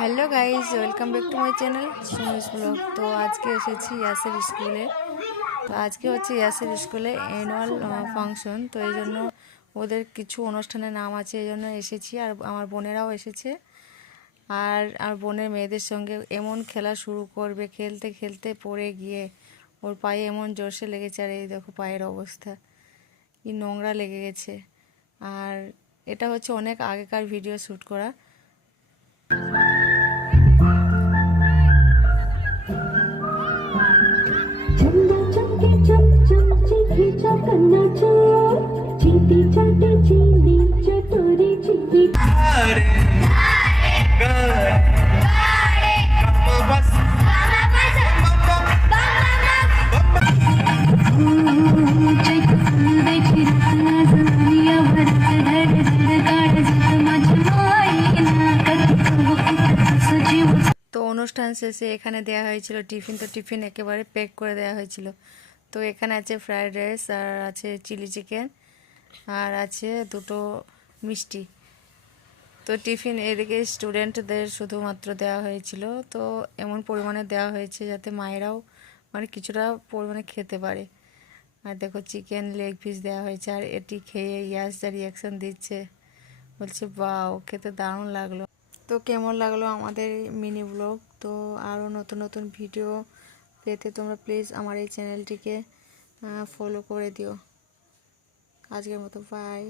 Hello guys, welcome back to my channel Sumi's blog. তো আজকে এসেছি ইয়াসের স্কুলে। তো আজকে হচ্ছে ইয়াসের স্কুলে অ্যানুয়াল ফাংশন। তো এই জন্য ওদের কিছু অনুষ্ঠানের নাম আছে, এই জন্য এসেছি। আর আমার বোনেরাও এসেছে। আর আমার বোনের মেয়েদের সঙ্গে এমন খেলা শুরু করবে, খেলতে খেলতে পড়ে গিয়ে ওর পায়ে এমন জোরসে লেগেছে। আর এই দেখো পায়ের অবস্থা, কি নোংরা লেগে গেছে। আর এটা হচ্ছে অনেক আগেকার ভিডিও শ্যুট করা। তো অনুষ্ঠান শেষে এখানে দেওয়া হয়েছিল টিফিন। তো টিফিন একেবারে প্যাক করে দেওয়া হয়েছিল। তো এখানে আছে ফ্রায়েড রাইস, আর আছে চিলি চিকেন, আর আছে দুটো মিষ্টি। তো টিফিন এদিকে স্টুডেন্টদের শুধুমাত্র দেওয়া হয়েছিল। তো এমন পরিমাণে দেওয়া হয়েছে যাতে মায়েরাও মানে কিছুটা পরিমাণে খেতে পারে। আর দেখো চিকেন লেগ পিস দেওয়া হয়েছে। আর এটি খেয়ে ইয়াস যা রিয়াকশান দিচ্ছে, বলছে বাও, খেতে দারুণ লাগলো। তো কেমন লাগলো আমাদের মিনি ব্লগ। তো আরও নতুন নতুন ভিডিও পেতে তোমরা প্লিজ আমার এই চ্যানেলটিকে ফলো করে দিও। আজকের মতো বাই।